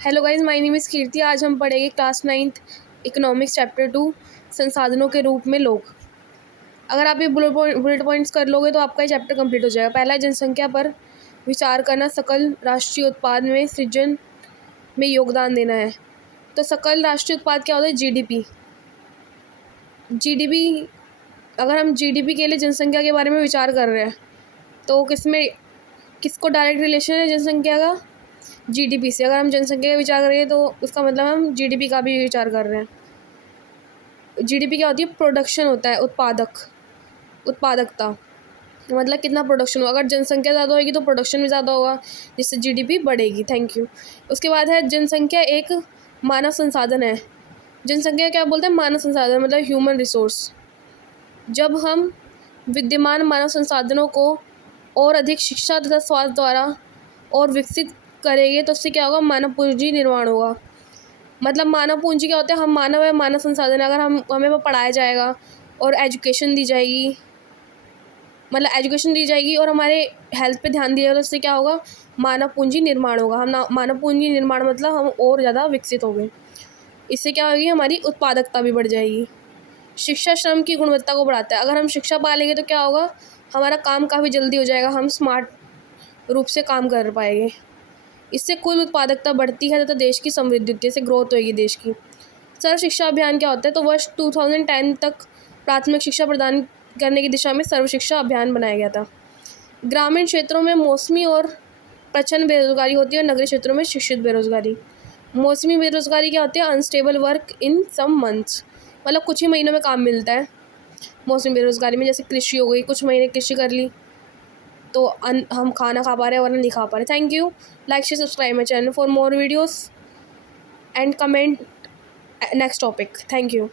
Hello guys, my name is Kirti. आज हम पढ़ेंगे क्लास 9th इकोनॉमिक्स चैप्टर 2 संसाधनों के रूप में लोग। अगर आप ये बुलेट पॉइंट्स कर लोगे तो आपका ये चैप्टर कंप्लीट हो जाएगा। पहला है जनसंख्या पर विचार करना, सकल राष्ट्रीय उत्पाद में सृजन में योगदान देना है। तो सकल राष्ट्रीय उत्पाद क्या होता है? जीडीपी। जीडीपी, अगर हम जीडीपी के लिए जनसंख्या के बारे में विचार कर रहे हैं तो किसको डायरेक्ट रिलेशन है जनसंख्या का? जीडीपी से। अगर हम जनसंख्या का विचार करेंगे तो उसका मतलब हम जीडीपी का भी विचार कर रहे हैं। जीडीपी क्या होती है? प्रोडक्शन होता है, उत्पादकता, मतलब कितना प्रोडक्शन होगा। अगर जनसंख्या ज़्यादा होगी तो प्रोडक्शन भी ज़्यादा होगा, जिससे जीडीपी बढ़ेगी। Thank you. उसके बाद है जनसंख्या एक मानव संसाधन है। जनसंख्या क्या बोलते हैं? मानव संसाधन, मतलब ह्यूमन रिसोर्स। जब हम विद्यमान मानव संसाधनों को और अधिक शिक्षा तथा स्वास्थ्य द्वारा और विकसित करेंगे तो उससे क्या होगा? मानव पूंजी निर्माण होगा। मतलब मानव पूंजी क्या होता है? हम मानव है, मानव संसाधन। अगर हमें पढ़ाया जाएगा और एजुकेशन दी जाएगी, मतलब एजुकेशन दी जाएगी और हमारे हेल्थ पे ध्यान दिया जाएगा तो उससे क्या होगा? मानव पूंजी निर्माण होगा। मानव पूंजी निर्माण मतलब हम और ज़्यादा विकसित हो गए। इससे क्या होगी? हमारी उत्पादकता भी बढ़ जाएगी। शिक्षा श्रम की गुणवत्ता को बढ़ाता है। अगर हम शिक्षा पा लेंगे तो क्या होगा? हमारा काम काफ़ी जल्दी हो जाएगा, हम स्मार्ट रूप से काम कर पाएंगे। इससे कुल उत्पादकता बढ़ती है तथा देश की समृद्धि होती है, इससे ग्रोथ होगी देश की। सर्व शिक्षा अभियान क्या होता है? तो वर्ष 2010 तक प्राथमिक शिक्षा प्रदान करने की दिशा में सर्व शिक्षा अभियान बनाया गया था। ग्रामीण क्षेत्रों में मौसमी और प्रचंड बेरोजगारी होती है और नगरीय क्षेत्रों में शिक्षित बेरोजगारी। मौसमी बेरोजगारी क्या होती है? Unstable work in some months, मतलब कुछ ही महीनों में काम मिलता है। मौसमी बेरोजगारी में जैसे कृषि हो गई, कुछ महीने कृषि कर ली तो हम खाना खा पा रहे हैं वरना नहीं खा पा रहे। Thank you. Like share subscribe my channel for more videos and comment next topic. Thank you.